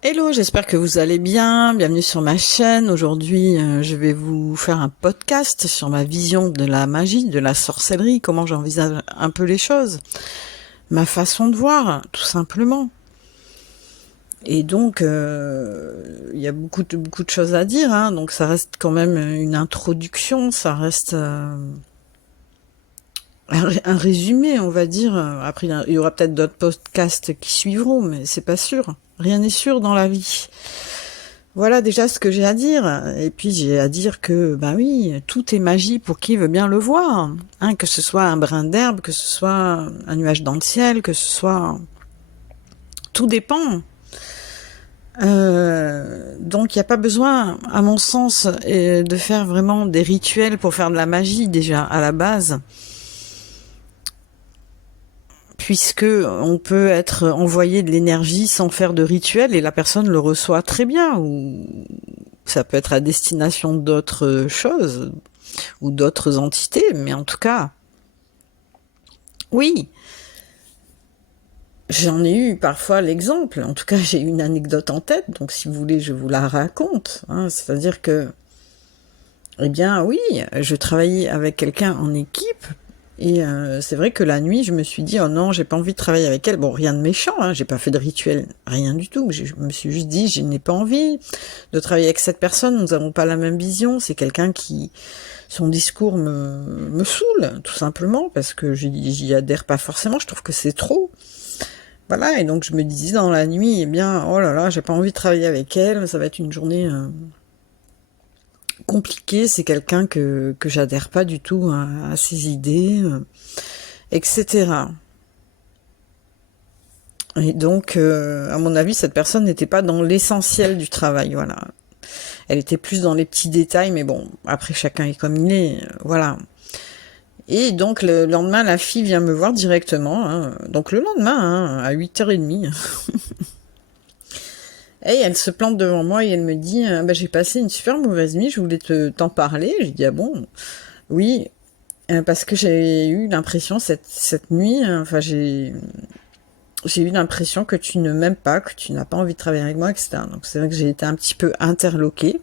Hello, j'espère que vous allez bien. Bienvenue sur ma chaîne. Aujourd'hui, je vais vous faire un podcast sur ma vision de la magie, de la sorcellerie, comment j'envisage un peu les choses, ma façon de voir, tout simplement. Et donc, il y a beaucoup de choses à dire, hein, donc ça reste quand même une introduction, ça reste un résumé, on va dire. Après, il y aura peut-être d'autres podcasts qui suivront, mais c'est pas sûr. Rien n'est sûr dans la vie. Voilà déjà ce que j'ai à dire. Et puis j'ai à dire que, bah oui, tout est magie pour qui veut bien le voir. Hein, que ce soit un brin d'herbe, que ce soit un nuage dans le ciel, que ce soit... Tout dépend. Donc il n'y a pas besoin, à mon sens, de faire vraiment des rituels pour faire de la magie déjà à la base. Puisque on peut être envoyé de l'énergie sans faire de rituel et la personne le reçoit très bien, ou ça peut être à destination d'autres choses ou d'autres entités, mais en tout cas, oui, j'en ai eu parfois l'exemple, en tout cas j'ai une anecdote en tête, donc si vous voulez je vous la raconte, hein, c'est-à-dire que, eh bien oui, je travaillais avec quelqu'un en équipe. Et c'est vrai que la nuit, je me suis dit, oh non, j'ai pas envie de travailler avec elle. Bon, rien de méchant, hein, j'ai pas fait de rituel, rien du tout. Je me suis juste dit, je n'ai pas envie de travailler avec cette personne, nous n'avons pas la même vision. C'est quelqu'un qui, son discours me saoule, tout simplement, parce que j'y adhère pas forcément, je trouve que c'est trop. Voilà, et donc je me disais dans la nuit, eh bien, oh là là, j'ai pas envie de travailler avec elle, ça va être une journée... compliqué, c'est quelqu'un que j'adhère pas du tout à ses idées, etc. Et donc, à mon avis, cette personne n'était pas dans l'essentiel du travail, voilà. Elle était plus dans les petits détails, mais bon, après chacun est comme il est, voilà. Et donc le lendemain, la fille vient me voir directement, hein, donc le lendemain, hein, à 8h30, et elle se plante devant moi et elle me dit bah, j'ai passé une super mauvaise nuit, je voulais t'en parler. J'ai dit ah bon, oui, parce que j'ai eu l'impression cette nuit, enfin j'ai eu l'impression que tu ne m'aimes pas, que tu n'as pas envie de travailler avec moi, etc. Donc c'est vrai que j'ai été un petit peu interloquée.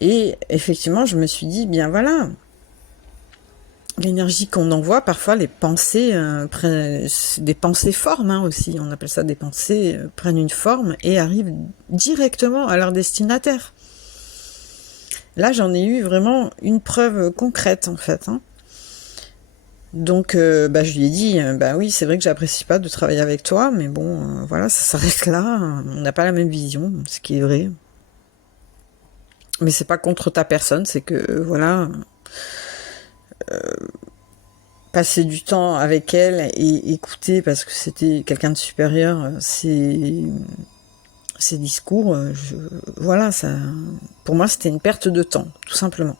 Et effectivement, je me suis dit, bien voilà, l'énergie qu'on envoie, parfois les pensées prennent des pensées forment, hein, aussi, on appelle ça des pensées, prennent une forme et arrivent directement à leur destinataire. Là, j'en ai eu vraiment une preuve concrète, en fait, hein. Donc, bah, je lui ai dit, bah oui, c'est vrai que j'apprécie pas de travailler avec toi, mais bon, voilà, ça s'arrête là. On n'a pas la même vision, ce qui est vrai. Mais c'est pas contre ta personne, c'est que, voilà, passer du temps avec elle et écouter, parce que c'était quelqu'un de supérieur, ses discours, voilà, ça, pour moi, c'était une perte de temps, tout simplement.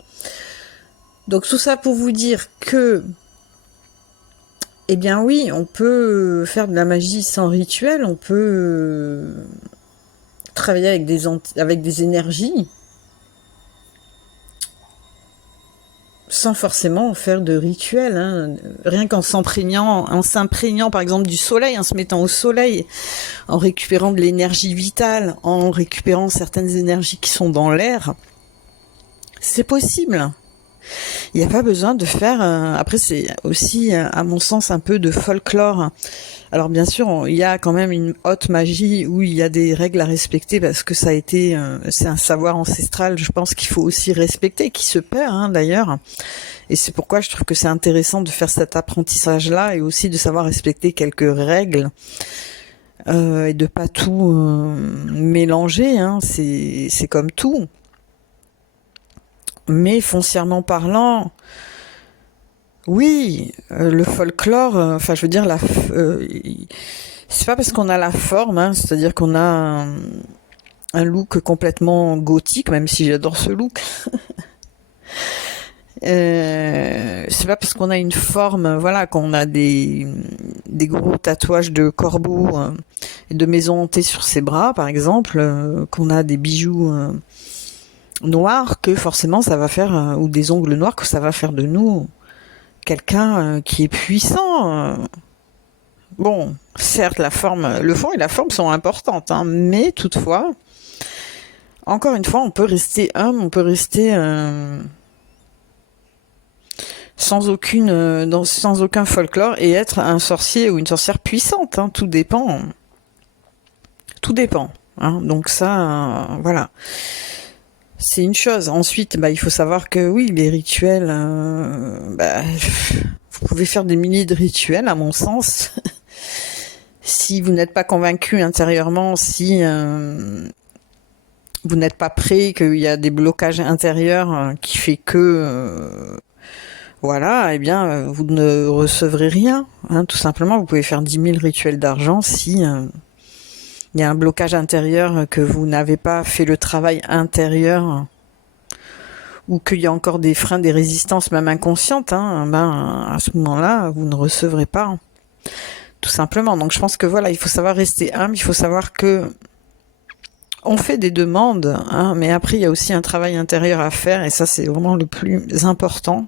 Donc, tout ça pour vous dire que, eh bien oui, on peut faire de la magie sans rituel, on peut travailler avec des énergies sans forcément faire de rituel, hein. Rien qu'en s'imprégnant par exemple du soleil, en se mettant au soleil, en récupérant de l'énergie vitale, en récupérant certaines énergies qui sont dans l'air, c'est possible. Il n'y a pas besoin de faire... après, c'est aussi, à mon sens, un peu de folklore. Alors bien sûr, il y a quand même une haute magie où il y a des règles à respecter parce que ça a été... c'est un savoir ancestral, je pense qu'il faut aussi respecter, qui se perd, hein, d'ailleurs. Et c'est pourquoi je trouve que c'est intéressant de faire cet apprentissage-là et aussi de savoir respecter quelques règles et de pas tout mélanger, hein. C'est comme tout. Mais foncièrement parlant, oui, le folklore, enfin je veux dire, c'est pas parce qu'on a la forme, hein, c'est-à-dire qu'on a un look complètement gothique, même si j'adore ce look. C'est pas parce qu'on a une forme, voilà, qu'on a des gros tatouages de corbeaux et de maisons hantées sur ses bras, par exemple, qu'on a des bijoux noirs, que forcément ça va faire, ou des ongles noirs, que ça va faire de nous quelqu'un qui est puissant. Bon, certes, la forme, le fond et la forme sont importantes, hein, mais toutefois, encore une fois, on peut rester humble, on peut rester sans aucun folklore et être un sorcier ou une sorcière puissante. Hein, tout dépend. Tout dépend. Hein, donc ça, voilà. C'est une chose. Ensuite, il faut savoir que oui, les rituels, vous pouvez faire des milliers de rituels, à mon sens. Si vous n'êtes pas convaincu intérieurement, si vous n'êtes pas prêt, qu'il y a des blocages intérieurs qui fait que voilà, eh bien, vous ne recevrez rien. Hein, tout simplement, vous pouvez faire 10 000 rituels d'argent si il y a un blocage intérieur, que vous n'avez pas fait le travail intérieur, ou qu'il y a encore des freins, des résistances, même inconscientes. Hein, à ce moment-là, vous ne recevrez pas. Tout simplement. Donc, je pense que voilà, il faut savoir rester humble. Il faut savoir que on fait des demandes, hein, mais après, il y a aussi un travail intérieur à faire, et ça, c'est vraiment le plus important.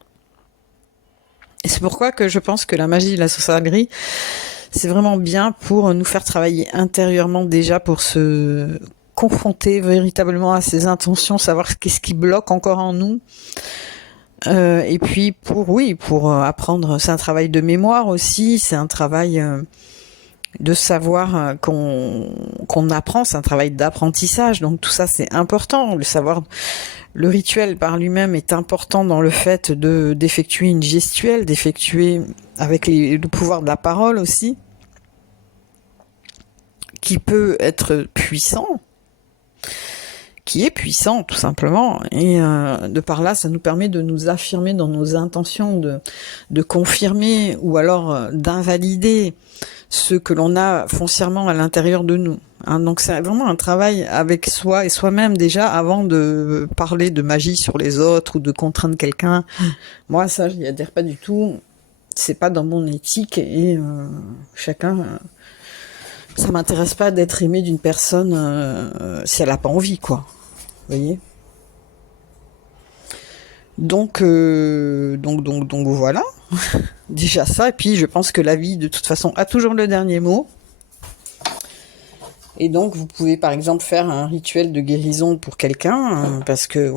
Et c'est pourquoi que je pense que la magie de la sorcellerie, c'est vraiment bien pour nous faire travailler intérieurement déjà, pour se confronter véritablement à ses intentions, savoir qu'est-ce qui bloque encore en nous. Et puis pour apprendre, c'est un travail de mémoire aussi, c'est un travail de savoir qu'on apprend, c'est un travail d'apprentissage. Donc tout ça, c'est important. Le savoir, le rituel par lui-même est important dans le fait d'effectuer une gestuelle, d'effectuer avec le pouvoir de la parole aussi, qui peut être puissant, qui est puissant tout simplement, et de par là, ça nous permet de nous affirmer dans nos intentions, de confirmer ou alors d'invalider ce que l'on a foncièrement à l'intérieur de nous. Hein, donc c'est vraiment un travail avec soi et soi-même déjà, avant de parler de magie sur les autres ou de contraindre quelqu'un. Moi, ça, j'y adhère pas du tout. C'est pas dans mon éthique, et chacun. Ça m'intéresse pas d'être aimé d'une personne si elle a pas envie, quoi. Vous voyez. Donc voilà. Déjà ça, et puis je pense que la vie, de toute façon, a toujours le dernier mot. Et donc, vous pouvez par exemple faire un rituel de guérison pour quelqu'un, parce que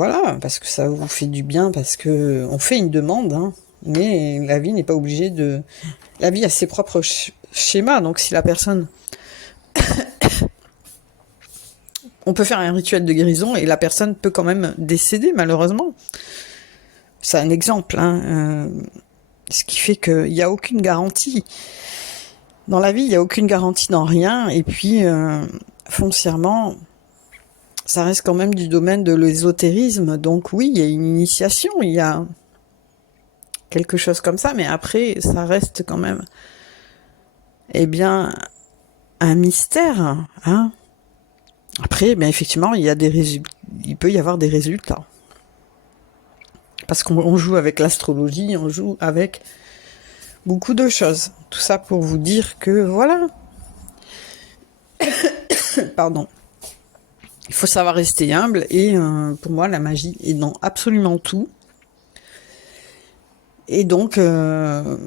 ça vous fait du bien, parce que on fait une demande, hein, mais la vie n'est pas obligée de. La vie a ses propres schémas, donc si la personne. On peut faire un rituel de guérison et la personne peut quand même décéder, malheureusement. C'est un exemple, hein. Ce qui fait qu'il n'y a aucune garantie. Dans la vie, il n'y a aucune garantie dans rien. Et puis, foncièrement, ça reste quand même du domaine de l'ésotérisme. Donc oui, il y a une initiation, il y a quelque chose comme ça. Mais après, ça reste quand même, eh bien, un mystère. Hein. Après, effectivement, il peut y avoir des résultats. Parce qu'on joue avec l'astrologie, on joue avec beaucoup de choses. Tout ça pour vous dire que, voilà. Pardon. Il faut savoir rester humble, et pour moi, la magie est dans absolument tout. Et donc, il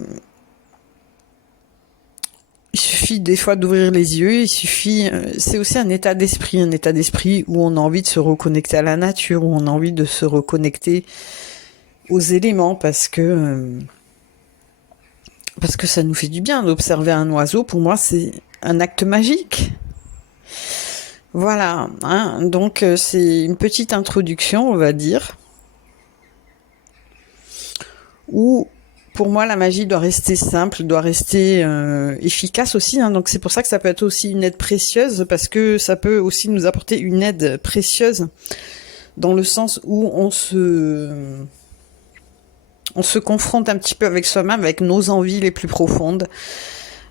suffit des fois d'ouvrir les yeux, c'est aussi un état d'esprit où on a envie de se reconnecter à la nature, où on a envie de se reconnecter aux éléments, parce que ça nous fait du bien d'observer un oiseau. Pour moi, c'est un acte magique. Voilà, hein, donc c'est une petite introduction, on va dire, où pour moi la magie doit rester simple, doit rester efficace aussi, hein, donc c'est pour ça que ça peut être aussi une aide précieuse, parce que ça peut aussi nous apporter une aide précieuse, dans le sens où on se confronte un petit peu avec soi-même, avec nos envies les plus profondes,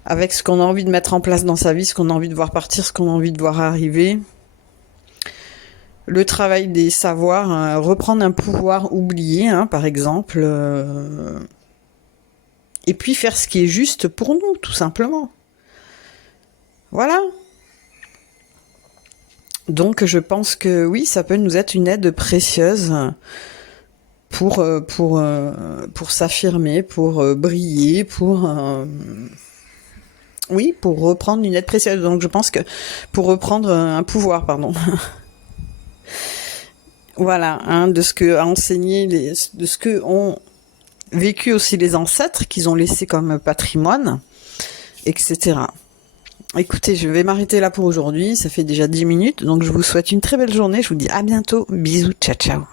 avec ce qu'on a envie de mettre en place dans sa vie, ce qu'on a envie de voir partir, ce qu'on a envie de voir arriver. Le travail des savoirs, reprendre un pouvoir oublié, hein, par exemple, et puis faire ce qui est juste pour nous, tout simplement. Voilà. Donc je pense que oui, ça peut nous être une aide précieuse pour s'affirmer, pour briller, pour Oui, pour reprendre une aide précieuse. Donc je pense que pour reprendre un pouvoir, pardon. Voilà, hein, de ce que a enseigné de ce que ont vécu aussi les ancêtres, qu'ils ont laissé comme patrimoine, etc. Écoutez, je vais m'arrêter là pour aujourd'hui. Ça fait déjà 10 minutes, donc je vous souhaite une très belle journée. Je vous dis à bientôt. Bisous, ciao, ciao.